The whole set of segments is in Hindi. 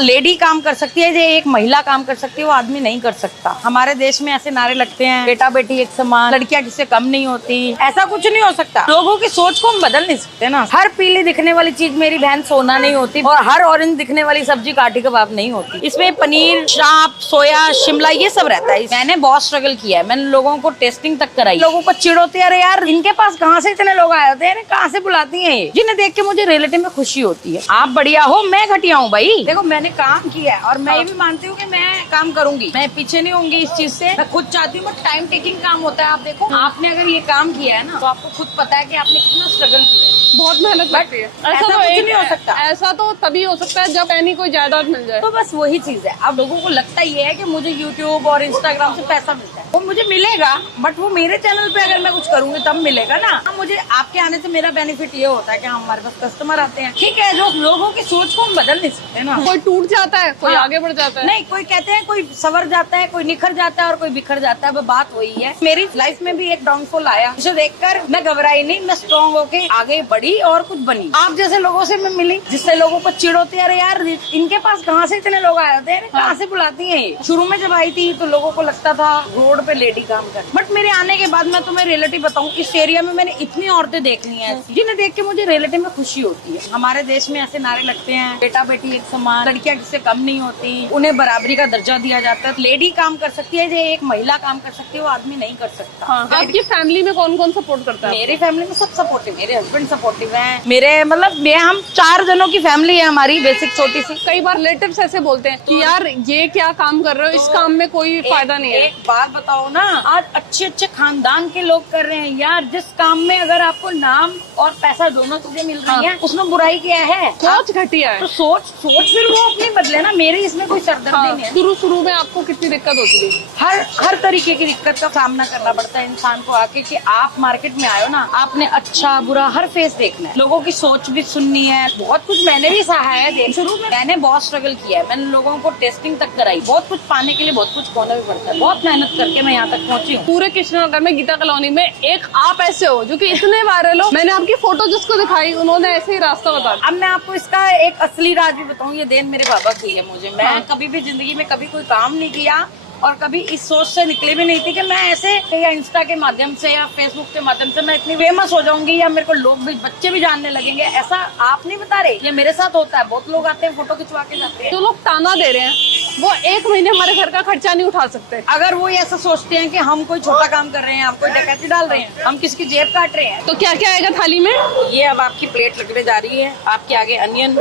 लेडी काम कर सकती है, जो एक महिला काम कर सकती है वो आदमी नहीं कर सकता। हमारे देश में ऐसे नारे लगते हैं, बेटा बेटी एक समान, लड़कियां किससे कम नहीं होती। ऐसा कुछ नहीं हो सकता। लोगों की सोच को हम बदल नहीं सकते ना। हर पीली दिखने वाली चीज मेरी बहन सोना नहीं होती और हर ऑरेंज दिखने वाली सब्जी काठी कबाब नहीं होती। इसमें पनीर, चाप, सोया, शिमला ये सब रहता है। मैंने बहुत स्ट्रगल किया है, मैंने लोगों को टेस्टिंग तक कराई। लोगों को चिढ़ोते, अरे यार इनके पास कहाँ से इतने लोग आए होते हैं, कहाँ से बुलाती हैं ये, जिन्हें देख के मुझे रिलेटिव में खुशी होती है। आप बढ़िया हो, मैं घटिया हूँ भाई। देखो मैंने काम किया है और मैं ये भी मानती हूँ कि मैं काम करूंगी, मैं पीछे नहीं होंगी इस चीज से। मैं खुद चाहती हूँ, टाइम टेकिंग काम होता है। आप देखो, आपने अगर ये काम किया है ना तो आपको खुद पता है कि आपने कितना स्ट्रगल किया है। बहुत मेहनत लगती है। ऐसा तो कुछ नहीं हो सकता। ऐसा तो तभी हो सकता है जब कहीं कोई जायदाद मिल जाए। तो बस वही चीज है। अब लोगों को लगता ये है कि मुझे यूट्यूब और इंस्टाग्राम से पैसा मिलता है, वो मुझे मिलेगा, बट वो मेरे चैनल पे अगर मैं कुछ करूंगी तब मिलेगा ना। मुझे आपके आने से मेरा बेनिफिट ये होता है कि हमारे पास कस्टमर आते हैं। ठीक है, जो लोगों की सोच को हम बदल नहीं सकते ना। कोई टूट जाता है, कोई हाँ। आगे बढ़ जाता है। नहीं, कोई कहते हैं कोई सवर जाता है, कोई निखर जाता है और कोई बिखर जाता है। वो बात वही है। मेरी लाइफ में भी एक डाउनफॉल आया, जिसे देखकर मैं घबराई नहीं, मैं स्ट्रॉन्ग होके आगे बढ़ी और कुछ बनी। आप जैसे लोगों से मैं मिली, जिससे लोगों को चिढ़ोते, अरे यार इनके पास कहाँ से इतने लोग आए होते हैं, कहाँ से बुलाती हैं ये। शुरू में जब आई थी तो लोगों को लगता था रोड पे लेडी काम कर, बट मेरे आने के बाद मैं तुम्हें रिलेटिव बताऊं, इस एरिया में मैंने इतनी औरतें देख ली हैं जिन्हें देख के मुझे रिलेटिव में खुशी होती है। हमारे देश में ऐसे नारे लगते हैं, बेटा बेटी एक समान, लड़कियां किससे कम नहीं होती, उन्हें बराबरी का दर्जा दिया जाता है। लेडी काम कर सकती है, जो एक महिला काम कर सकती है वो आदमी नहीं कर सकता। हाँ। आपकी फैमिली में कौन कौन सपोर्ट करता है? मेरी फैमिली में सब सपोर्टिव, मेरे हस्बैंड सपोर्टिव हैं, मेरे मतलब हम 4 जनों की फैमिली है हमारी, बेसिक छोटी सी। कई बार रिलेटिव्स ऐसे बोलते हैं कि यार ये क्या काम कर रहे हो, इस काम में कोई फायदा नहीं है। एक बात बताओ ना, आज अच्छे अच्छे खानदान के लोग कर रहे हैं यार। जिस काम में अगर आपको नाम और पैसा दोनों चीजें मिल रही हैं, उसमें बुराई क्या है? सोच घटिया है। तो सोच फिर वो अपनी बदले ना। मेरी इसमें कोई सरदर्दी नहीं है। शुरू में आपको कितनी दिक्कत होती थी? हर तरीके की दिक्कत का सामना करना पड़ता है इंसान को आके, कि आप मार्केट में आए हो ना, आपने अच्छा बुरा हर फेस देखना है, लोगों की सोच भी सुननी है। बहुत कुछ मैंने भी सहा है। देख, शुरू में मैंने बहुत स्ट्रगल किया है, मैंने लोगों को टेस्टिंग तक कराई। बहुत कुछ पाने के लिए बहुत कुछ खोना भी पड़ता है। बहुत मेहनत करके मैं यहाँ तक पहुँची हूँ। पूरे कृष्णनगर में गीता कॉलोनी में एक आप ऐसे हो जो कि इतने वायरल हो। मैंने आपकी फोटो जिसको दिखाई, उन्होंने ऐसे ही रास्ता बता दिया। अब मैं आपको इसका एक असली राज भी बताऊँ, ये देन मेरे पापा की है मुझे। मैं कभी भी जिंदगी में कभी कोई काम नहीं किया और कभी इस सोच से निकली भी नहीं थी कि मैं ऐसे या इंस्टा के माध्यम से या फेसबुक के माध्यम से मैं इतनी फेमस हो जाऊंगी या मेरे को लोग भी, बच्चे भी जानने लगेंगे। ऐसा आप नहीं बता रहे, ये मेरे साथ होता है। बहुत लोग आते हैं, फोटो खिंचवा के जाते हैं। जो लोग ताना दे रहे हैं वो 1 महीने हमारे घर का खर्चा नहीं उठा सकते। अगर वो ऐसा सोचते हैं कि हम कोई छोटा काम कर रहे हैं, हम कोई डकैती डाल रहे हैं, हम किसकी जेब काट रहे हैं। तो क्या क्या आएगा थाली में? ये अब आपकी प्लेट लगने जा रही है। आपके आगे अनियन,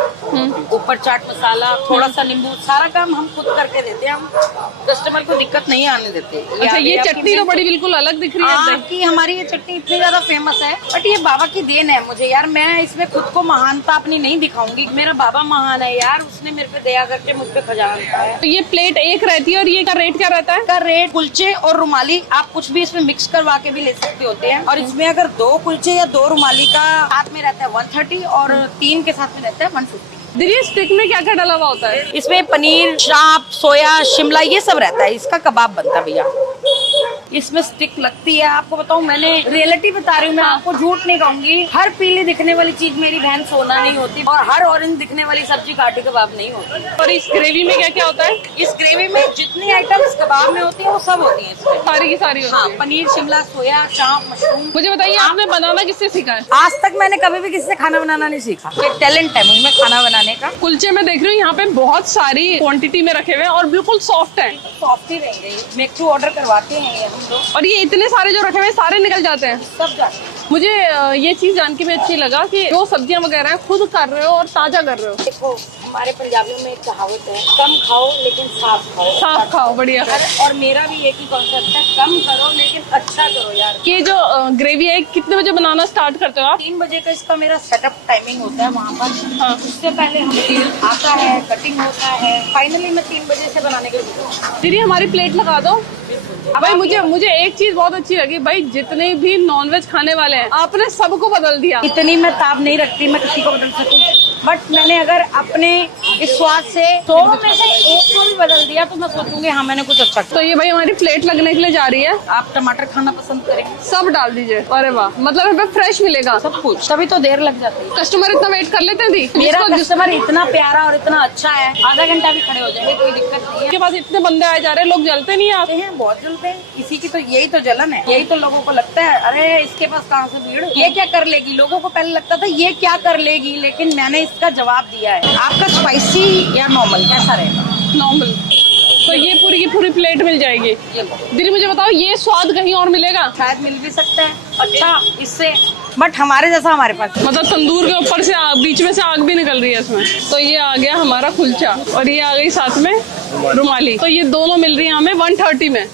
ऊपर चाट मसाला, थोड़ा सा नींबू, सारा काम हम खुद करके देते हैं। हम कस्टमर को दिक्कत नहीं आने देते। अच्छा, ये चटनी तो बड़ी बिल्कुल अलग दिख रही है। कि हमारी ये चटनी इतनी ज्यादा फेमस है, बट ये बाबा की देन है मुझे यार। मैं इसमें खुद को महानता अपनी नहीं दिखाऊंगी। मेरा बाबा महान है यार, उसने मेरे पे दया करके मुझ पे खजाना दिखाया। तो ये प्लेट एक रहती है और ये का रेट क्या रहता है? का रेट, कुलचे और रुमाली आप कुछ भी इसमें मिक्स करवा के भी ले सकते होते हैं। और इसमें अगर 2 कुलचे या 2 रुमाली का साथ में रहता है 130 और 3 के साथ में रहता है 150। दीदी, स्टिक में क्या क्या डला हुआ होता है? इसमें पनीर, चाप, सोया, शिमला ये सब रहता है। इसका कबाब बनता है भैया। इसमें स्टिक लगती है। आपको बताऊं, मैंने रियलिटी बता रही हूँ, मैं आपको झूठ नहीं कहूंगी। हर पीली दिखने वाली चीज मेरी बहन सोना नहीं होती और हर ऑरेंज दिखने वाली सब्जी काठी कबाब नहीं होती। और इस ग्रेवी में क्या क्या होता है? इस ग्रेवी में जितनी आइटम इस कबाब में होती है वो सब होती है इसमें। सारी की सारी होती हाँ, है। पनीर, शिमला, सोया, चाप, मशरूम। मुझे बताइए, आपने बनाना किससे सीखा है? आज तक मैंने कभी भी किसी से खाना बनाना नहीं सीखा। एक टैलेंट है मुझमें खाना बनाने का। कुलचे में देख रही हूँ यहाँ पे बहुत सारी क्वांटिटी में रखे हुए हैं और बिल्कुल सॉफ्ट है। सॉफ्ट ही रहेंगे। मेक टू ऑर्डर करवाते हैं ये हम लोग। और ये इतने सारे जो रखे हुए हैं सारे निकल जाते हैं। सब जाते हैं। मुझे ये चीज जान के भी अच्छी लगा कि जो सब्जियां वगैरह हैं खुद कर रहे हो और ताजा कर रहे हो। देखो, हमारे पंजाबियों में एक कहावत है, कम खाओ लेकिन साफ खाओ। साफ खाओ, बढ़िया। और मेरा भी एक ही कॉन्सेप्ट है, कम करो लेकिन अच्छा करो यार। ये जो ग्रेवी है कितने बजे बनाना स्टार्ट करते हो आप? 3 बजे का इसका मेरा सेटअप टाइमिंग होता है वहाँ पर। हाँ। उससे पहले हम तेल आता है, कटिंग होता है, फाइनली मैं 3 बजे से बनाने के लिए। दीदी, हमारी प्लेट लगा दो। भाई मुझे एक चीज बहुत अच्छी लगी भाई, जितने भी नॉनवेज खाने वाले हैं आपने सबको बदल दिया। इतनी मैं ताब नहीं रखती मैं किसी को बदल सकूं, बट मैंने अगर अपने इस स्वाद से 100 में से 1 को भी बदल दिया तो मैं सोचूंगी हाँ मैंने कुछ अच्छा तो ये भाई हमारी प्लेट लगने के लिए जा रही है। आप टमाटर खाना पसंद करेंगे? सब डाल दीजिए। अरे वाह, मतलब यहाँ पे फ्रेश मिलेगा सब कुछ, तभी तो देर लग जाती है। कस्टमर इतना वेट कर लेते थे। मेरा कस्टमर इतना प्यारा और इतना अच्छा है, आधा घंटा भी खड़े हो जाएंगे, कोई दिक्कत नहीं है। आपके पास इतने बंदे आए जा रहे हैं, लोग जलते नहीं आते हैं, बहुत जलते हैं। इसी की तो यही तो जलन है, यही तो लोगों को लगता है अरे इसके पास कहाँ से भीड़, ये क्या कर लेगी। लोगों को पहले लगता था ये क्या कर लेगी, लेकिन मैंने इसका जवाब दिया है। आपका स्पाइसी या नॉर्मल कैसा रहेगा? नॉर्मल। तो ये पूरी की पूरी प्लेट मिल जाएगी। ये लो। दीदी मुझे बताओ ये स्वाद कहीं और मिलेगा? शायद मिल भी सकता है अच्छा इससे, बट हमारे जैसा हमारे पास मतलब तंदूर के ऊपर से बीच में से आग भी निकल रही है इसमें। तो ये आ गया हमारा कुलचा और ये आ गई साथ में रुमाली। तो ये दोनों मिल रही है हमें 130 में।